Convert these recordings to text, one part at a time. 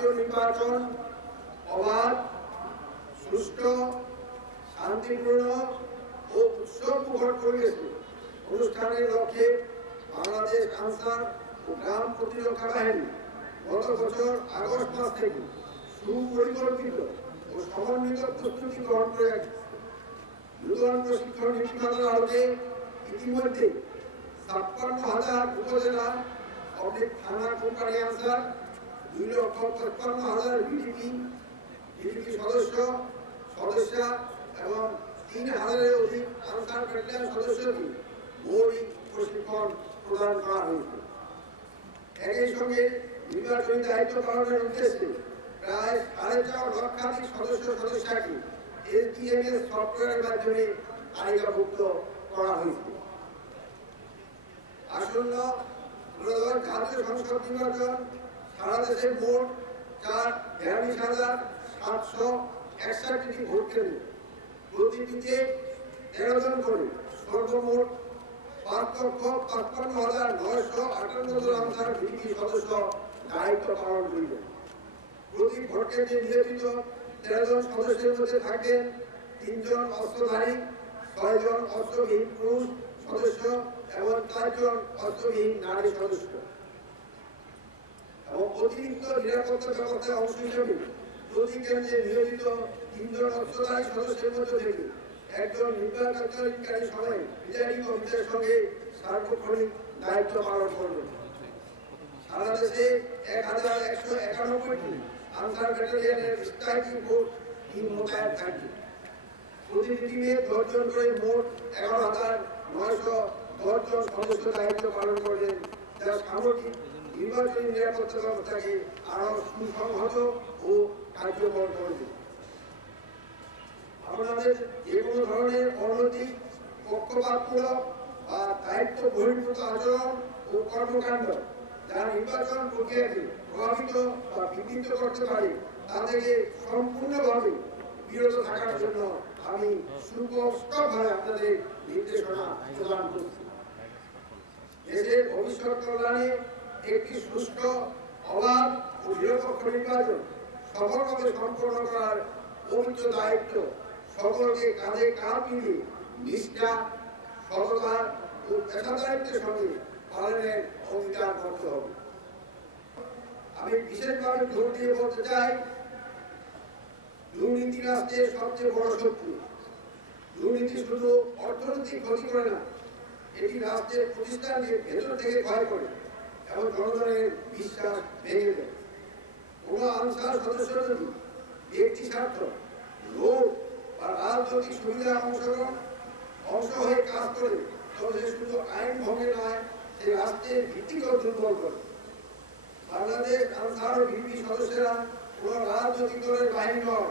জাতীয় নির্বাচন অবাধ, সুষ্ঠু, শান্তিপূর্ণ ও উৎসবমুখর পরিবেশে অনুষ্ঠানের লক্ষ্যে বাংলাদেশ আনসার ও গ্রাম প্রতিরক্ষা বাহিনী গত বছর আগস্ট মাস থেকে সুপরিকল্পিত ও সমন্বিত প্রস্তুতি গ্রহণ করে আসছে। নূতন প্রশিক্ষণ নীতিমালার আলোকে ইতিমধ্যে ৫৬,০০০ উপজেলা অনেক থানা কোম্পানি আনসার, ২,৫৫,০০০ ভিডিপি সদস্যা এবং ৩,০০০-এর অধিক আনসার ব্যাটালিয়ন সদস্যকে মৌলিক প্রশিক্ষণ প্রদান করা হয়েছে। একই সঙ্গে নির্বাচনী দায়িত্ব পালনের উদ্দেশ্যে প্রায় ৪.৫ লক্ষাধিক সদস্যকে SDMS সফটওয়্যারের মাধ্যমে তালিকাভুক্ত করা হয়েছে। আসন্ন জাতীয় সংসদ নির্বাচন সারা দেশে মোট ৪,৪২,৭৬১টি ভোট কেন্দ্র, প্রতিটিতে ১৩ জন করে সর্বমোট ৫,৫৫,৯৫৮ জন আনসার ভিডিপি সদস্য দায়িত্ব পালন করিবেন। প্রতি ভোট কেন্দ্রে নিয়োজিত ১৩ জন সদস্যের মধ্যে থাকেন ৩ জন অস্ত্রধারী, ৬ জন অস্ত্রবিহীন পুরুষ সদস্য এবং ৪ জন অস্ত্রবিহীন নারী সদস্য। এবং অতিরিক্ত নিরাপত্তা ব্যবস্থায় অংশ হিসেবে প্রতি কেন্দ্রে নিয়োজিত ৩ জন অস্ত্রধারী সদস্যের মধ্য থেকে একজন নির্বাচনকারী সময় প্রিজাইডিং অফিসারের সঙ্গে সার্বক্ষণিক দায়িত্ব পালন করবেন। সারা দেশে ১,১৯১টি আনসার ব্যাটালিয়নের স্ট্রাইকিং ফোর্স টিম মোতায়েন থাকবে। প্রতিটি টিমে ১০ জন করে মোট ১১,৯১০ জন সদস্য দায়িত্ব পালন করবেন, যা সামগ্রিক নির্বাচনী নিরাপত্তা ব্যবস্থাকে আরো সুসংহত ও কার্যকর করবে। আপনাদের যে কোনো ধরনের অনৈতিক, পক্ষপাতমূলক বা দায়িত্ব বহির্ভূত আচরণ ও কর্মকাণ্ড যা নির্বাচন প্রক্রিয়াকে প্রভাবিত বা বিঘ্নিত করতে পারে তা থেকে সম্পূর্ণভাবে বিরত থাকার জন্য আমি সুস্পষ্টভাবে আপনাদের নির্দেশনা প্রদান করছি। দেশের ভবিষ্যৎ কল্যাণে একটি সুষ্ঠু, অবাধ ও নিরপেক্ষ নির্বাচন সফলভাবে সম্পন্ন করার পবিত্র দায়িত্ব সকলকে কাঁধে কাঁধ মিলিয়ে নিষ্ঠা, সততা ও পেশাদারিত্বের সঙ্গে পালনের অঙ্গীকার করতে হবে। আমি বিশেষভাবে জোর দিয়ে বলতে চাই, দুর্নীতি রাষ্ট্রের সবচেয়ে বড় শত্রু। দুর্নীতি শুধু অর্থনৈতিক ক্ষতি করে না, এটি রাষ্ট্রের প্রতিষ্ঠানকে ভেতর থেকে ক্ষয় করে এবং জনগণের বিশ্বাস ভেঙে দেয়। কোনো আনসার সদস্য যদি ব্যক্তি স্বার্থ, লোভ বা রাজনৈতিক সুবিধা অংশ হয়ে কাজ করে, তবে সে শুধু আইন ভঙ্গে নয়, সে রাষ্ট্রের ভিত্তিকেও দুর্বল করে। বাংলাদেশ আনসার ও ভিপি সদস্যরা কোনো রাজনৈতিক দলের বাহিনী নয়,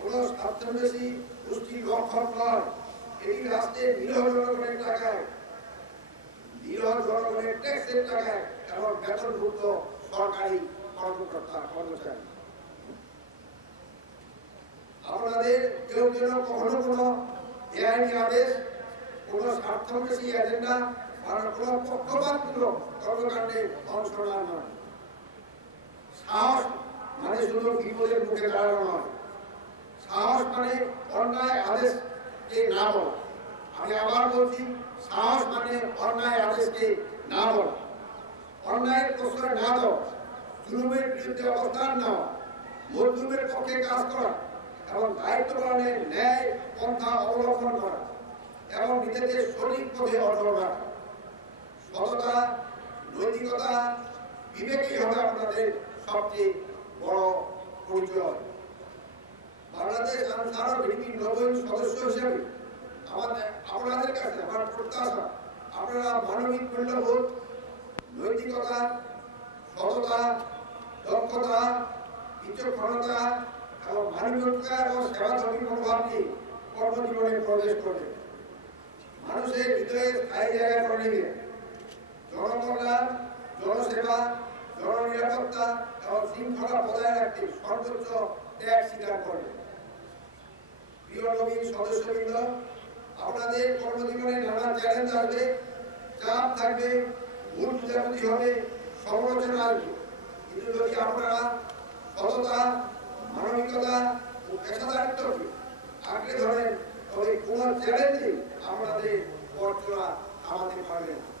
কোনো স্বার্থান্বেষী গোষ্ঠীর রক্ষক নয়। এটি রাষ্ট্রের নিরহ জনগণের টাকায়, নিরহ জনগণের ট্যাক্সের টাকায় এবং বেতনভুক্ত সরকারি কর্মচারী। আপনাদের কেউ যেন কখনো কোনো বেআইনি আদেশ, কোনো স্বার্থান্বেষী এজেন্ডা আর কোনো পক্ষপাতমূলক কর্মকাণ্ডে অংশ না নয়। সাহস মানে শুধু বিপদের মুখে দাঁড়ানো নয়, সাহস মানে অন্যায় আদেশকে না বলা। আমি আবার বলছি, সাহস মানে অন্যায় আদেশকে না বলা, অন্যায়ের প্রশ্রয় না দেওয়া, জুলুমের বিরুদ্ধে অবস্থান নেওয়া, মজলুমের পক্ষে কাজ করা এবং দায়িত্ব পালনের ন্যায় পন্থা অবলম্বন করা এবং নিজেদের সঠিক পথে অটল রাখা। সততা, নৈতিকতা, বিবেকই হবে আপনাদের সবচেয়ে বড় পরিচয়। বাংলাদেশ আনসার ও ভিডিপির নবীন সদস্য হিসেবে আপনাদের কাছে আমার প্রত্যাশা, আপনারা মানবিক মূল্যবোধ, নৈতিকতা, সততা, দক্ষতা, বিচক্ষণতা এবং মানবিকতা এবং সেবাধর্মী মনোভাব নিয়ে কর্মজীবনে প্রবেশ করে মানুষের হৃদয়ে স্থায়ী জায়গা করে নেবে। জনকল্যাণ, জনসেবা, জননিরাপত্তা এবং শৃঙ্খলা বজায় রাখতে সর্বোচ্চ ত্যাগ স্বীকার করবে। প্রিয় নবীন সদস্যবৃন্দ, আপনাদের কর্মজীবনে নানা চ্যালেঞ্জ আসবে, চাপ থাকবে, ভুল বুঝাবুঝি হবে, সমালোচনা আসবে, কিন্তু যদি আপনারা সততা, মানবিকতা ও পেশাদারিত্বকে আঁকড়ে ধরেন, তবে কোনো চ্যালেঞ্জই আমাদের পথ চলা আমাদের পারবে না।